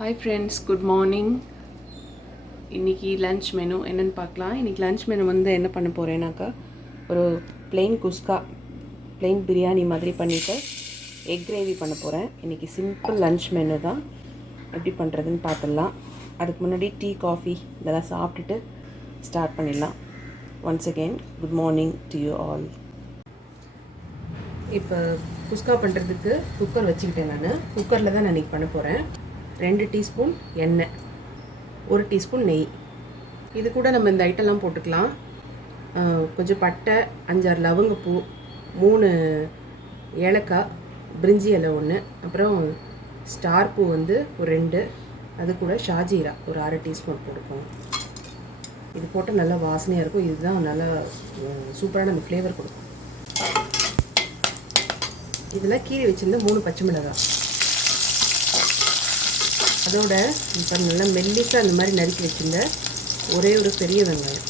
Hi friends, good morning. இன்னைக்கு lunch menu என்னன்னு பார்க்கலாம். இன்னைக்கு லஞ்ச் மெனு வந்து என்ன பண்ண போகிறேன்னாக்கா ஒரு plain குஸ்கா plain பிரியாணி மாதிரி பண்ணிவிட்டு எக் கிரேவி பண்ண போகிறேன். இன்றைக்கி சிம்பிள் லஞ்ச் மெனு தான். எப்படி பண்ணுறதுன்னு பார்த்துடலாம். அதுக்கு முன்னாடி டீ காஃபி இதெல்லாம் சாப்பிட்டுட்டு ஸ்டார்ட் பண்ணிடலாம். Once again good morning to you all. இப்போ குஸ்கா பண்ணுறதுக்கு குக்கர் வச்சுக்கிட்டேன். நான் குக்கரில் தான் நான் இன்றைக்கி பண்ண போகிறேன். 2 டீஸ்பூன் எண்ணெய், 1 டீஸ்பூன் நெய். இது கூட நம்ம இந்த ஐட்டம்லாம் போட்டுக்கலாம். கொஞ்சம் பட்டை, 5-6 லவங்கப்பூ, 3 ஏலக்காய், பிரிஞ்சி இலை 1, அப்புறம் ஸ்டார் பூ வந்து ஒரு 2, அது கூட ஷாஜீரா ஒரு 1/2 டீஸ்பூன் போட்டுக்கோங்க. இது போட்டால் நல்லா வாசனையாக இருக்கும். இதுதான் நல்லா சூப்பரான நம்ம ஃப்ளேவர் கொடுக்கும். இதில் கீரி வச்சுருந்த 3 பச்சை மிளகாய், அதோட இப்போ நல்லா மெல்லிசாக அந்த மாதிரி நறுக்கி வச்சுருந்த ஒரே ஒரு பெரிய வெங்காயம்.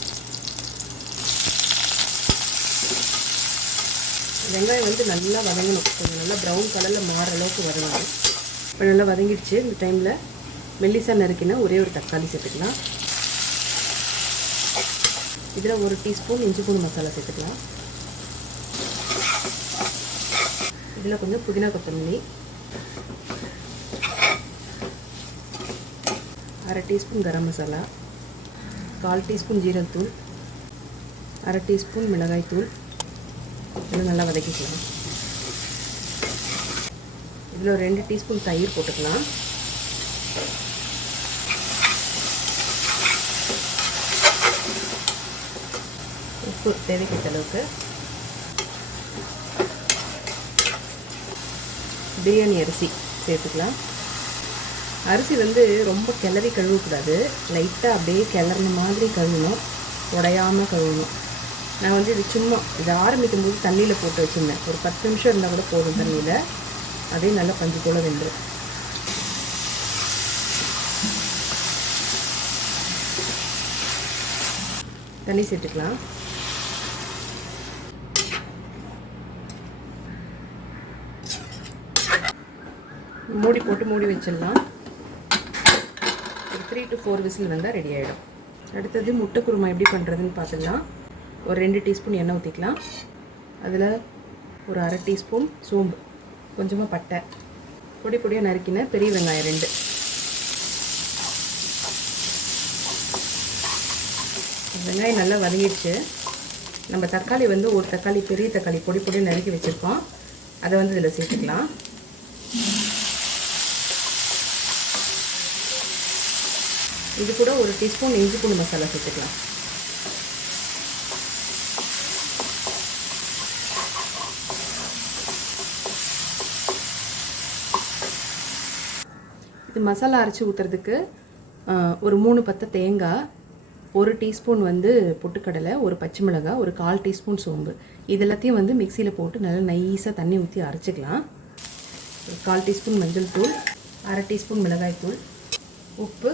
வெங்காயம் வந்து நல்லா வதங்கணும். கொஞ்சம் நல்லா ப்ரௌன் கலரில் மாறுற அளவுக்கு வதங்கணும். இப்போ நல்லா வதங்கிடுச்சு. இந்த டைமில் மெல்லிசாக நறுக்கினா ஒரே ஒரு தக்காளி சேர்த்துக்கலாம். இதில் 1 டீஸ்பூன் இஞ்சி பூண்டு மசாலா சேர்த்துக்கலாம். இதில் கொஞ்சம் புதினா கொத்தமல்லி, 1/2 டீஸ்பூன் கரம் மசாலா, 1/4 டீஸ்பூன் ஜீரகத்தூள், 1/2 டீஸ்பூன் மிளகாய்த்தூள். இதெல்லாம் நல்லா வதக்கிக்கலாம். இதில் ஒரு 2 டீஸ்பூன் தயிர் போட்டுக்கலாம். உப்பு தேவைக்கேற்ற அளவுக்கு. பிரியாணி அரிசி சேர்த்துக்கலாம். அரிசி வந்து ரொம்ப கிளறி கழுவக்கூடாது. லைட்டாக அப்படியே கிளறின மாதிரி கழுவணும், உடையாமல் கழுவணும். நான் வந்து இது சும்மா இது ஆரம்பிக்கும் போது தண்ணியில் போட்டு வச்சுருந்தேன். ஒரு 10 நிமிஷம் இருந்தால் கூட போதும் தண்ணியில். அதே நல்லா பஞ்சு போல் வெந்துடும். தண்ணி சேர்த்துக்கலாம். மூடி போட்டு மூடி வச்சிடலாம். 3 to 4 விசில் வந்தால் ரெடி ஆகிடும். அடுத்தது முட்டை குருமா எப்படி பண்ணுறதுன்னு பார்த்துக்கலாம். ஒரு 2 டீஸ்பூன் எண்ணெய் ஊற்றிக்கலாம். அதில் ஒரு 1/2 டீஸ்பூன் சோம்பு, கொஞ்சமாக பட்டை, பொடி பொடியாக நறுக்கின பெரிய வெங்காயம் 2. வெங்காயம் நல்லா வதங்கிடுச்சு. நம்ம தக்காளி வந்து ஒரு தக்காளி, பெரிய தக்காளி பொடி பொடியாக நறுக்கி வச்சுருக்கோம். அதை வந்து இதில் சேர்த்துக்கலாம். இது கூட 1 டீஸ்பூன் இஞ்சி பூண்டு மசாலா சேர்த்துக்கலாம். இது மசாலா அரைச்சி ஊற்றுறதுக்கு ஒரு 3 பத்தை தேங்காய், 1 டீஸ்பூன் வந்து பொட்டுக்கடலை, ஒரு பச்சை மிளகாய், ஒரு 1/4 டீஸ்பூன் சோம்பு. இது எல்லாத்தையும் வந்து மிக்சியில் போட்டு நல்லா நைஸாக தண்ணி ஊற்றி அரைச்சிக்கலாம். ஒரு 1/4 டீஸ்பூன் மஞ்சள் தூள், 1/2 டீஸ்பூன் மிளகாய் தூள், உப்பு,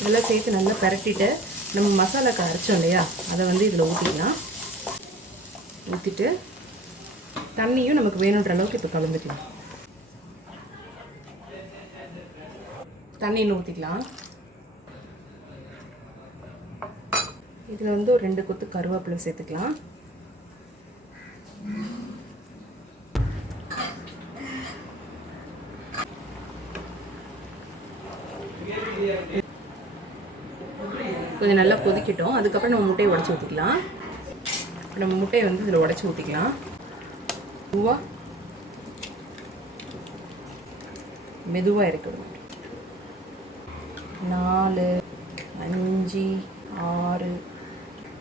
இதெல்லாம் சேர்த்து நல்லா பரட்டிட்டு நம்ம மசாலாக்கு அரைச்சோம் இல்லையா, அதை வந்து இதில் ஊற்றிக்கலாம். ஊற்றிட்டு தண்ணியும் நமக்கு வேணுன்ற அளவுக்கு இப்போ கலந்துக்கலாம். தண்ணியில் ஊற்றிக்கலாம். இதில் வந்து ஒரு 2 கொத்து கருவேப்பிலை சேர்த்துக்கலாம். கொஞ்சம் நல்லா கொதிக்கட்டும். அதுக்கப்புறம் நம்ம முட்டையை உடச்சி ஊற்றிக்கலாம். நம்ம முட்டையை வந்து இதில் உடச்சி ஊற்றிக்கலாம். மெதுவாக இருக்கணும். 4, 5, 6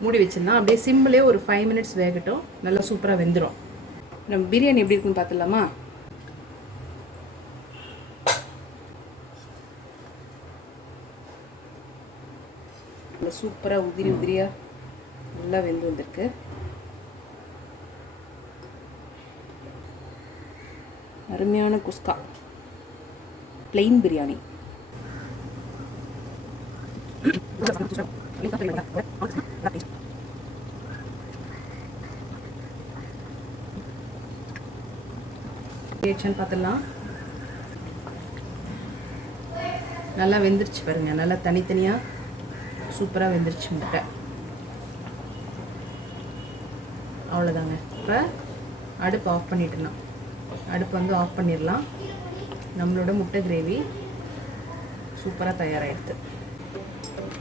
மூடி வச்சிடலாம். அப்படியே சிம்மிலே ஒரு 5 மினிட்ஸ் வேகட்டும். நல்லா சூப்பராக வெந்துடும். நம்ம பிரியாணி எப்படி இருக்குன்னு பார்த்துடலாமா? சூப்பராக உதிரி உதிரியாக நல்லா வெந்து வந்திருக்கு. அருமையான குஸ்கா பிளெயின் பிரியாணி. பார்த்துடலாம். நல்லா வெந்துருச்சு பாருங்கள், நல்லா தனித்தனியாக சூப்பராக வெந்துருச்சு முட்டை. அவ்வளோதாங்க. இப்போ அடுப்பு ஆஃப் பண்ணிடலாம். அடுப்பு வந்து ஆஃப் பண்ணிடலாம். நம்மளோட முட்டை கிரேவி சூப்பராக தயாராகிடுது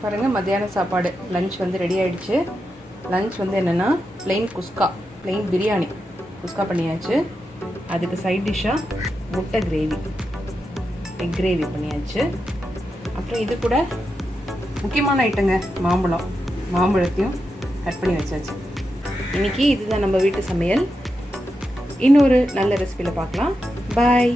பாருங்கள். மத்தியானம் சாப்பாடு லன்ச் வந்து ரெடி ஆகிடுச்சு. லன்ச் வந்து என்னென்னா ப்ளெயின் குஸ்கா, ப்ளெயின் பிரியாணி குஸ்கா பண்ணியாச்சு. அதுக்கு சைட் டிஷ்ஷாக முட்டை கிரேவி, எக் கிரேவி பண்ணியாச்சு. அப்புறம் இது கூட முக்கியமான ஐட்டங்க மாம்பழத்தையும் கட் பண்ணி வச்சாச்சு. இன்றைக்கி இதுதான் நம்ம வீட்டு சமையல். இன்னொரு நல்ல ரெசிபியில் பார்க்கலாம். பாய்.